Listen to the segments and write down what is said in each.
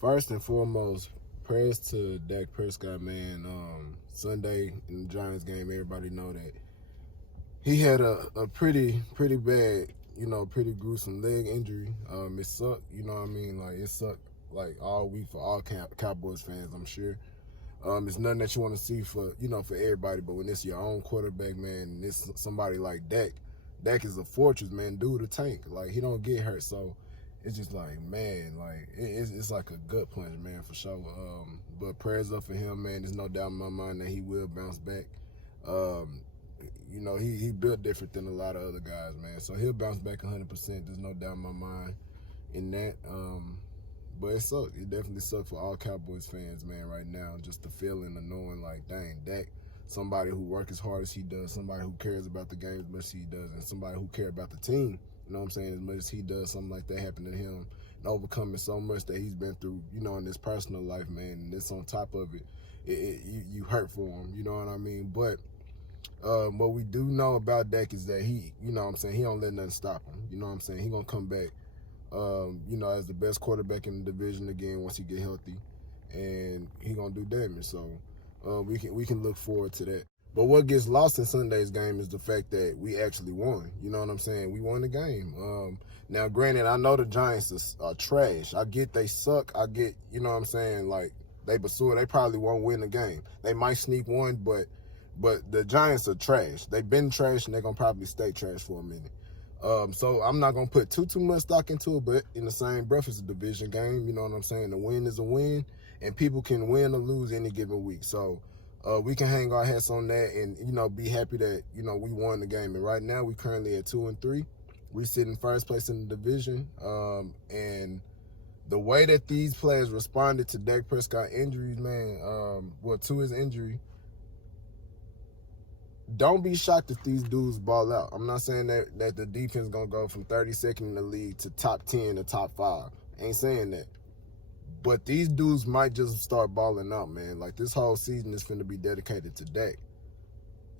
First and foremost, prayers to Dak Prescott, man. Sunday in the Giants game, everybody know that he had a pretty bad, pretty gruesome leg injury. It sucked, you know what I mean? Like, it sucked like all week for all Cowboys fans, I'm sure. It's nothing that you want to see for everybody, but when it's your own quarterback, man, and it's somebody like Dak. Dak is a fortress, man. Dude, a tank. Like, he don't get hurt, so it's just like, man, like it's like a gut punch, man, for sure. But prayers up for him, man. There's no doubt in my mind that he will bounce back. Um, he built different than a lot of other guys, man. So he'll bounce back 100%. There's no doubt in my mind in that. But it sucks. It definitely sucks for all Cowboys fans, man, right now. Just the feeling of knowing, like, dang, Dak, somebody who works as hard as he does, somebody who cares about the game as much as he does, and somebody who cares about the team, you know what I'm saying, as much as he does, something like that happened to him, and overcoming so much that he's been through, in his personal life, man, and this on top of it, you hurt for him, you know what I mean? But what we do know about Dak is that he, he don't let nothing stop him, you know what I'm saying? He gonna come back, as the best quarterback in the division again once he get healthy, and he gonna do damage. So we can look forward to that. But what gets lost in Sunday's game is the fact that we actually won. You know what I'm saying? We won the game. Now, granted, I know the Giants are trash. I get they suck. I get, like they probably won't win the game. They might sneak one, but the Giants are trash. They've been trash, and they're gonna probably stay trash for a minute. So I'm not gonna put too much stock into it, but in the same breath, it's a division game. You know what I'm saying? The win is a win, and people can win or lose any given week. So we can hang our hats on that, and be happy that we won the game. And right now, we currently at 2-3. We sit in first place in the division, and the way that these players responded to Dak Prescott injuries, man, to his injury. Don't be shocked if these dudes ball out. I'm not saying that the defense going to go from 32nd in the league to top 10 to top 5. Ain't saying that. But these dudes might just start balling out, man. Like, this whole season is finna be dedicated to Dak.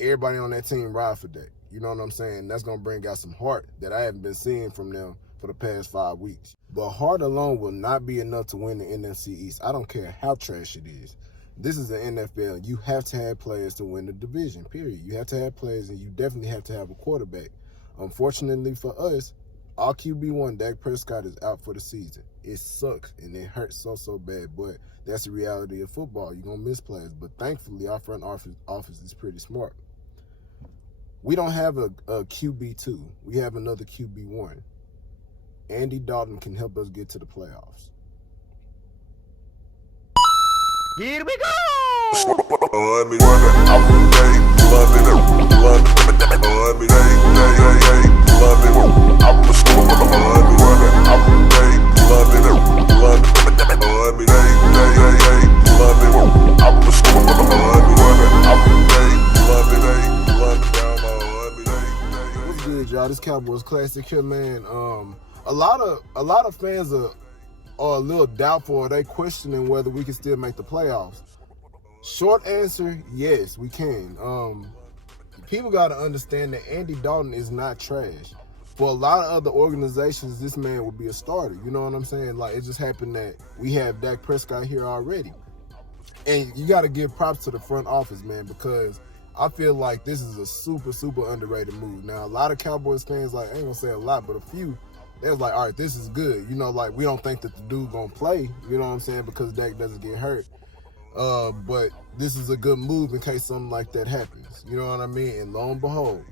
Everybody on that team ride for Dak. You know what I'm saying? That's going to bring out some heart that I haven't been seeing from them for the past 5 weeks. But heart alone will not be enough to win the NFC East. I don't care how trash it is. This is the NFL. You have to have players to win the division, period. You have to have players, and you definitely have to have a quarterback. Unfortunately for us, our QB1, Dak Prescott, is out for the season. It sucks, and it hurts so bad, but that's the reality of football. You're going to miss players, but thankfully, our front office is pretty smart. We don't have a QB2. We have another QB1. Andy Dalton can help us get to the playoffs. Here we go! What's good, y'all? This Cowboys Classic here, man. A lot of fans are a little doubtful. Are they questioning whether we can still make the playoffs? Short answer, yes, we can. People got to understand that Andy Dalton is not trash. For a lot of other organizations, this man would be a starter. You know what I'm saying? Like, it just happened that we have Dak Prescott here already. And you got to give props to the front office, man, because I feel like this is a super underrated move. Now, a lot of Cowboys fans, like, I ain't going to say a lot, but a few, they was like, all right, this is good. Like, we don't think that the dude going to play, you know what I'm saying, because Dak doesn't get hurt. But this is a good move in case something like that happens. You know what I mean? And lo and behold,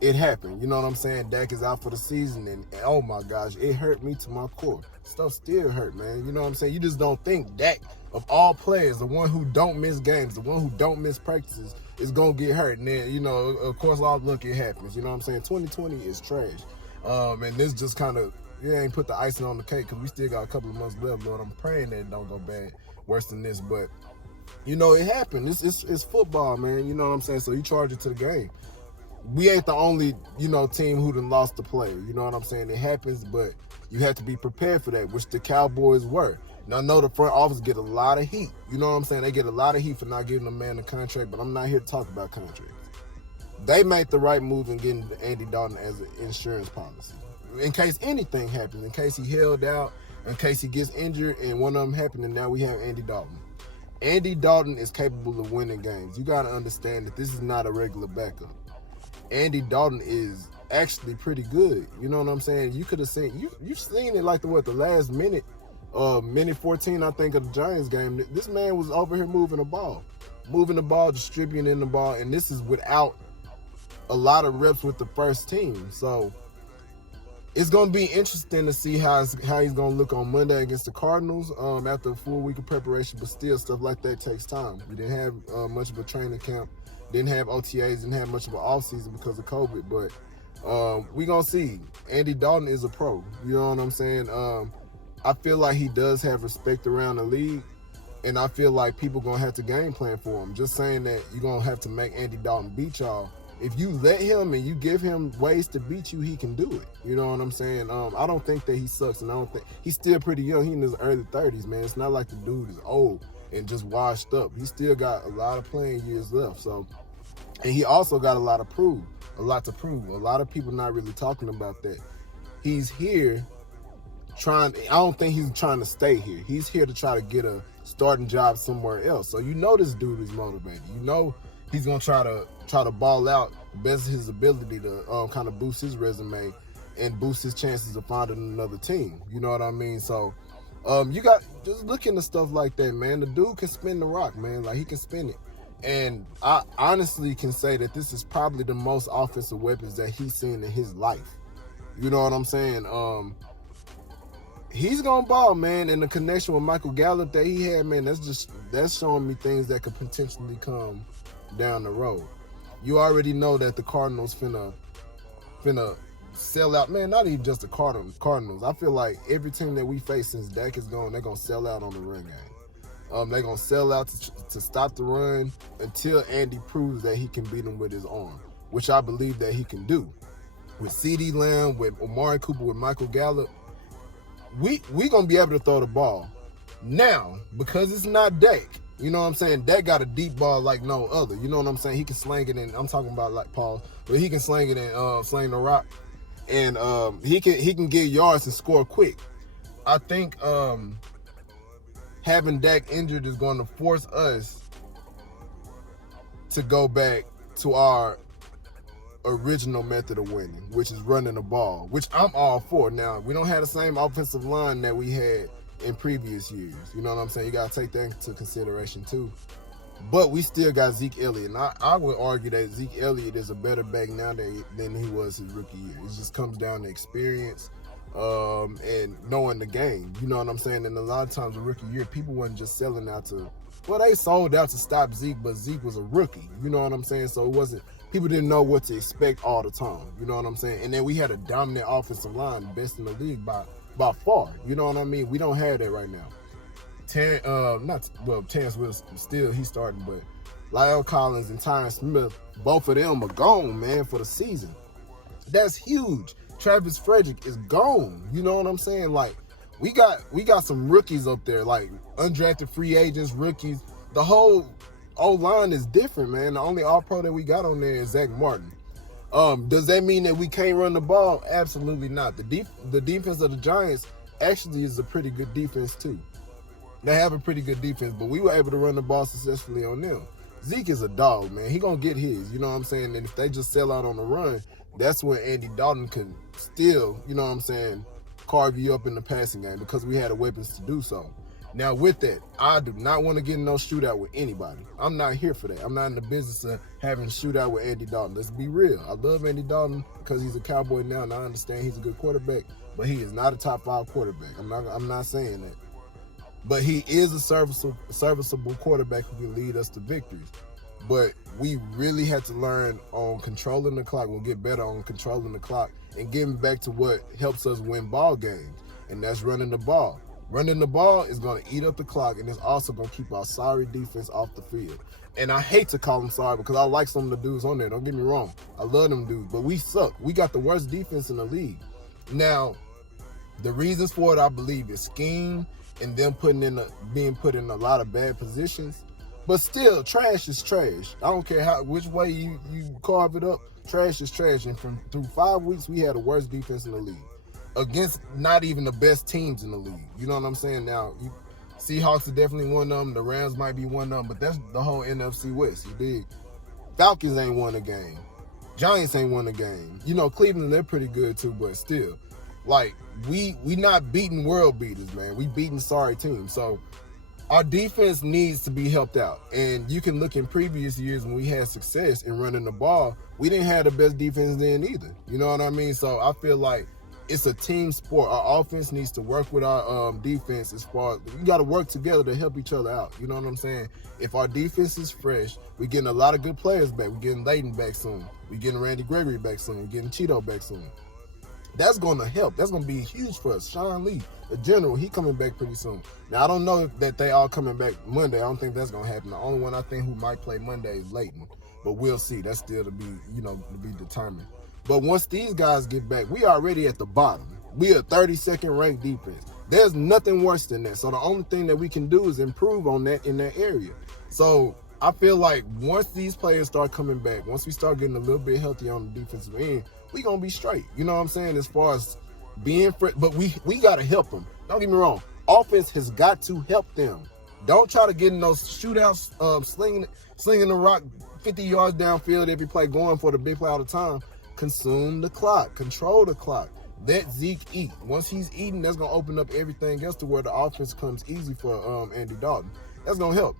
it happened. You know what I'm saying? Dak is out for the season, and oh my gosh, it hurt me to my core. Stuff still hurt, man. You know what I'm saying? You just don't think Dak, of all players, the one who don't miss games, the one who don't miss practices, is going to get hurt. And then, of course, all luck, it happens. You know what I'm saying? 2020 is trash. And this just kind of, ain't put the icing on the cake because we still got a couple of months left, Lord. I'm praying that it don't go bad, worse than this. But, it happened. It's football, man. You know what I'm saying? So you charge it to the game. We ain't the only, team who done lost the player. You know what I'm saying? It happens, but you have to be prepared for that, which the Cowboys were. Now, I know the front office get a lot of heat. You know what I'm saying? They get a lot of heat for not giving a man a contract, but I'm not here to talk about contracts. They made the right move in getting Andy Dalton as an insurance policy. In case anything happens, in case he held out, in case he gets injured and one of them happen, and now we have Andy Dalton. Andy Dalton is capable of winning games. You got to understand that this is not a regular backup. Andy Dalton is actually pretty good. You know what I'm saying? You could have seen, you've seen it like the last minute, minute 14, I think, of the Giants game. This man was over here moving the ball, distributing the ball, and this is without a lot of reps with the first team. So it's going to be interesting to see how he's going to look on Monday against the Cardinals after a full week of preparation, but still, stuff like that takes time. We didn't have much of a training camp, didn't have OTAs, didn't have much of an offseason because of COVID, but we're going to see. Andy Dalton is a pro. You know what I'm saying? I feel like he does have respect around the league, and I feel like people going to have to game plan for him. Just saying that you're going to have to make Andy Dalton beat y'all. If you let him and you give him ways to beat you, he can do it. You know what I'm saying? I don't think that he sucks, and I don't think he's still pretty young. He's in his early 30s, man. It's not like the dude is old and just washed up. He still got a lot of playing years left. So, and he also got a lot to prove. A lot of people not really talking about that. He's here I don't think he's trying to stay here. He's here to try to get a starting job somewhere else. So you know this dude is motivated. You know he's gonna try to ball out the best of his ability to kind of boost his resume and boost his chances of finding another team. You know what I mean? So you got just look into stuff like that, man. The dude can spin the rock, man. Like, he can spin it. And I honestly can say that this is probably the most offensive weapons that he's seen in his life. You know what I'm saying? He's gonna ball, man, and the connection with Michael Gallup that he had, man, that's showing me things that could potentially come down the road. You already know that the Cardinals finna sell out, man. Not even just the Cardinals. I feel like every team that we face since Dak is gone, they're gonna sell out on the run game. They're gonna sell out to stop the run until Andy proves that he can beat them with his arm, which I believe that he can do. With CeeDee Lamb, with Amari Cooper, with Michael Gallup, we gonna be able to throw the ball. Now, because it's not Dak, you know what I'm saying? Dak got a deep ball like no other. You know what I'm saying? He can sling it, and I'm talking about like Paul, but he can sling it and sling the rock, and he can get yards and score quick. I think having Dak injured is going to force us to go back to our original method of winning, which is running the ball, which I'm all for. Now, we don't have the same offensive line that we had in previous years. You know what I'm saying? You got to take that into consideration too. But we still got Zeke Elliott, and I would argue that Zeke Elliott is a better back now than he was his rookie year. It just comes down to experience and knowing the game. You know what I'm saying? And a lot of times the rookie year, people wasn't just selling out to, well, they sold out to stop Zeke, but Zeke was a rookie. You know what I'm saying? So it wasn't, people didn't know what to expect all the time. You know what I'm saying? And then we had a dominant offensive line, best in the league by far. You know what I mean? We don't have that right now. Terrence Willis still, he's starting, but Lyle Collins and Tyron Smith, both of them are gone, man, for the season. That's huge. Travis Frederick is gone. You know what I'm saying? Like, we got some rookies up there, like undrafted free agents, rookies. The whole O-line is different, man. The only all-pro that we got on there is Zach Martin. Does that mean that we can't run the ball? Absolutely not. The defense of the Giants actually is a pretty good defense too. They have a pretty good defense, but we were able to run the ball successfully on them. Zeke is a dog, man. He gonna get his, you know what I'm saying? And if they just sell out on the run, that's when Andy Dalton can still, you know what I'm saying, carve you up in the passing game because we had the weapons to do so. Now, with that, I do not want to get in no shootout with anybody. I'm not here for that. I'm not in the business of having a shootout with Andy Dalton. Let's be real. I love Andy Dalton because he's a Cowboy now, and I understand he's a good quarterback, but he is not a top 5 quarterback. I'm not saying that. But he is a serviceable quarterback who can lead us to victories. But we really had to learn on controlling the clock. We'll get better on controlling the clock and getting back to what helps us win ball games, and that's running the ball. Running the ball is going to eat up the clock, and it's also going to keep our sorry defense off the field. And I hate to call them sorry because I like some of the dudes on there. Don't get me wrong. I love them dudes, but we suck. We got the worst defense in the league. Now, the reasons for it, I believe, is scheme and them being put in a lot of bad positions. But still, trash is trash. I don't care which way you carve it up. Trash is trash. And through 5 weeks, we had the worst defense in the league. against not even the best teams in the league. You know what I'm saying? Now, Seahawks are definitely one of them. The Rams might be one of them, but that's the whole NFC West. You dig? Falcons ain't won a game. Giants ain't won a game. You know, Cleveland, they're pretty good too, but still, like, we not beating world beaters, man. We beating sorry teams. So our defense needs to be helped out. And you can look in previous years when we had success in running the ball, we didn't have the best defense then either. You know what I mean? So I feel like it's a team sport. Our offense needs to work with our defense as far as we got to work together to help each other out. You know what I'm saying? If our defense is fresh, we're getting a lot of good players back. We're getting Leighton back soon. We're getting Randy Gregory back soon. We're getting Cheeto back soon. That's going to help. That's going to be huge for us. Sean Lee, the general, he coming back pretty soon. Now, I don't know that they all coming back Monday. I don't think that's going to happen. The only one I think who might play Monday is Leighton. But we'll see. That's still to be, to be determined. But once these guys get back, we already at the bottom. We are 32nd ranked defense. There's nothing worse than that. So the only thing that we can do is improve on that in that area. So I feel like once these players start coming back, once we start getting a little bit healthy on the defensive end, we going to be straight. You know what I'm saying? As far as being fresh, but we got to help them. Don't get me wrong. Offense has got to help them. Don't try to get in those shootouts, slinging the rock 50 yards downfield every play, going for the big play all the time. Consume the clock. Control the clock. Let Zeke eat. Once he's eating, that's going to open up everything else to where the offense comes easy for Andy Dalton. That's going to help.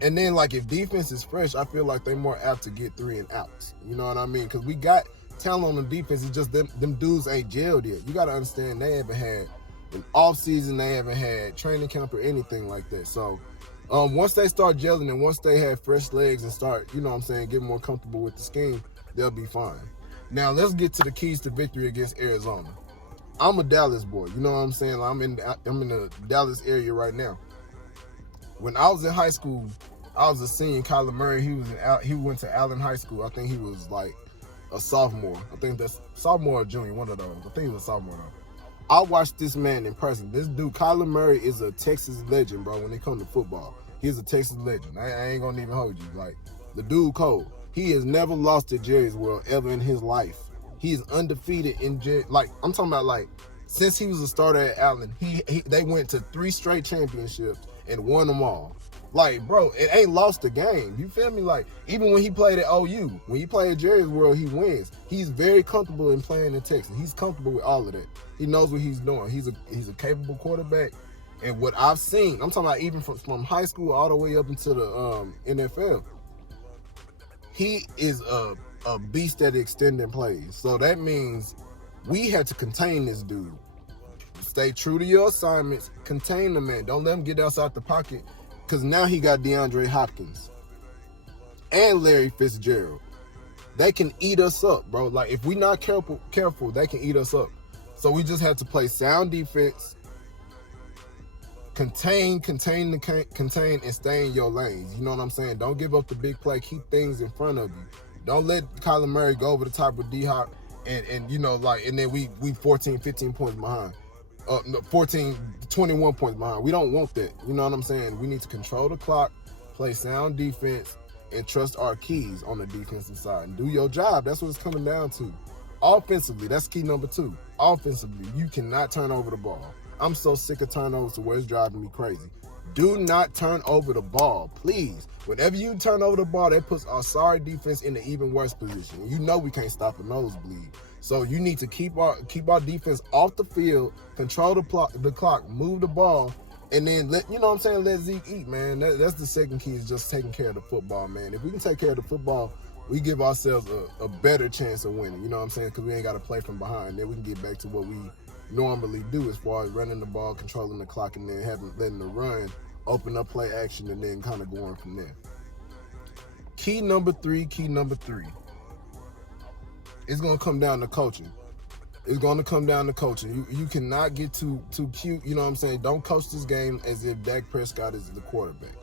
And then, like, if defense is fresh, I feel like they're more apt to get 3 and outs. You know what I mean? Because we got talent on the defense. It's just them dudes ain't gelled yet. You got to understand they haven't had an offseason. They haven't had training camp or anything like that. So once they start gelling and once they have fresh legs and start, get more comfortable with the scheme, they'll be fine. Now, let's get to the keys to victory against Arizona. I'm a Dallas boy. You know what I'm saying? I'm in the Dallas area right now. When I was in high school, I was a senior. Kyler Murray, he went to Allen High School. I think he was like a sophomore. I think that's sophomore or junior, one of those. I think he was a sophomore though. I watched this man in person. This dude, Kyler Murray, is a Texas legend, bro, when it comes to football. He's a Texas legend. I ain't gonna even hold you. Like, the dude cold. He has never lost at Jerry's World ever in his life. He is undefeated in Jerry. Like, I'm talking about, like, since he was a starter at Allen, they went to 3 straight championships and won them all. Like, bro, it ain't lost a game. You feel me? Like, even when he played at OU, when he played at Jerry's World, he wins. He's very comfortable in playing in Texas. He's comfortable with all of that. He knows what he's doing. He's a capable quarterback. And what I've seen, I'm talking about even from high school all the way up into the NFL, he is a beast at extending plays. So that means we had to contain this dude. Stay true to your assignments. Contain the man. Don't let him get outside the pocket. Because now he got DeAndre Hopkins and Larry Fitzgerald. They can eat us up, bro. Like, if we not careful, they can eat us up. So we just have to play sound defense, contain, and stay in your lanes. You know what I'm saying? Don't give up the big play. Keep things in front of you. Don't let Kyler Murray go over the top with D-Hop and then we 14, 15 points behind. 14, 21 points behind. We don't want that. You know what I'm saying? We need to control the clock, play sound defense, and trust our keys on the defensive side. And do your job. That's what it's coming down to. Offensively, that's key number 2. Offensively, you cannot turn over the ball. I'm so sick of turnovers to where it's driving me crazy. Do not turn over the ball, please. Whenever you turn over the ball, that puts our sorry defense in an even worse position. You know we can't stop a nosebleed. So you need to keep our defense off the field, control the clock, move the ball, and then let Zeke eat, man. That's the second key, is just taking care of the football, man. If we can take care of the football, we give ourselves a better chance of winning. You know what I'm saying? Because we ain't got to play from behind. Then we can get back to what we normally do as far as running the ball, controlling the clock, and then letting the run open up play action, and then kind of going from there. Key number three. It's going to come down to coaching. It's going to come down to coaching. You cannot get too cute. You know what I'm saying? Don't coach this game as if Dak Prescott is the quarterback.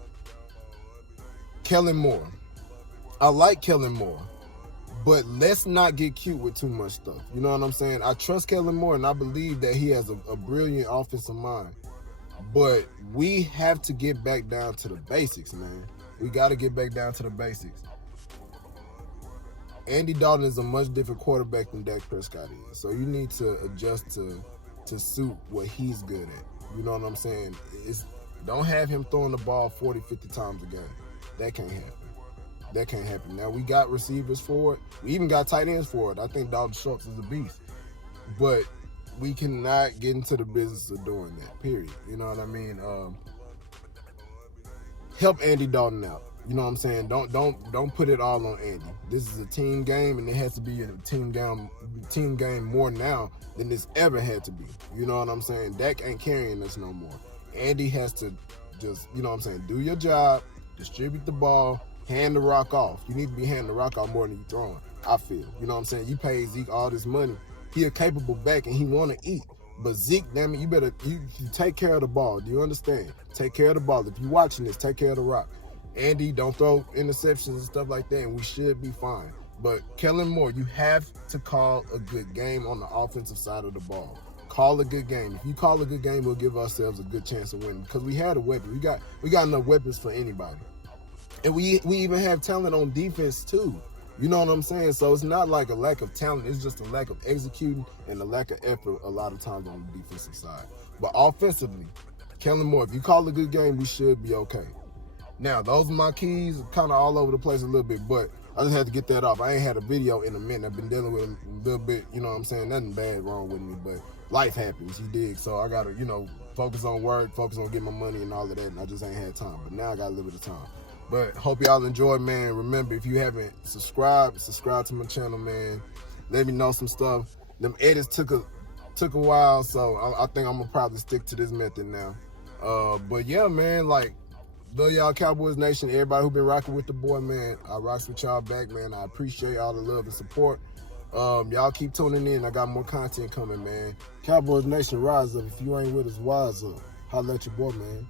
Kellen Moore. I like Kellen Moore, but let's not get cute with too much stuff. You know what I'm saying? I trust Kellen Moore, and I believe that he has a brilliant offensive mind. But we have to get back down to the basics, man. We got to get back down to the basics. Andy Dalton is a much different quarterback than Dak Prescott is. So you need to adjust to suit what he's good at. You know what I'm saying? Don't have him throwing the ball 40, 50 times a game. That can't happen. That can't happen. Now, we got receivers for it. We even got tight ends for it. I think Dalton Schultz is a beast. But we cannot get into the business of doing that, period. You know what I mean? Help Andy Dalton out. You know what I'm saying? Don't put it all on Andy. This is a team game, and it has to be a team game more now than this ever had to be. You know what I'm saying? Dak ain't carrying us no more. Andy has to just, you know what I'm saying, do your job, distribute the ball, hand the rock off. You need to be handing the rock off more than you throwing, I feel. You know what I'm saying? You pay Zeke all this money. He a capable back, and he want to eat. But Zeke, damn it, you take care of the ball. Do you understand? Take care of the ball. If you're watching this, take care of the rock. Andy, don't throw interceptions and stuff like that, and we should be fine. But Kellen Moore, you have to call a good game on the offensive side of the ball. Call a good game. If you call a good game, we'll give ourselves a good chance of winning because we had a weapon. We got enough weapons for anybody. And we even have talent on defense too. You know what I'm saying? So it's not like a lack of talent. It's just a lack of executing and a lack of effort a lot of times on the defensive side. But offensively, Kellen Moore, if you call a good game, we should be okay. Now, those are my keys, kind of all over the place a little bit, but I just had to get that off. I ain't had a video in a minute. I've been dealing with a little bit, you know what I'm saying? Nothing bad wrong with me, but life happens, you dig? So I got to, focus on work, focus on getting my money and all of that, and I just ain't had time. But now I got a little bit of time. But hope y'all enjoyed, man. Remember, if you haven't subscribe to my channel, man. Let me know some stuff. Them edits took a while, so I think I'm going to probably stick to this method now. But yeah, man, love y'all, Cowboys Nation. Everybody who been rocking with the boy, man. I rocks with y'all back, man. I appreciate all the love and support. Y'all keep tuning in. I got more content coming, man. Cowboys Nation, rise up. If you ain't with us, wise up. Holla at your boy, man.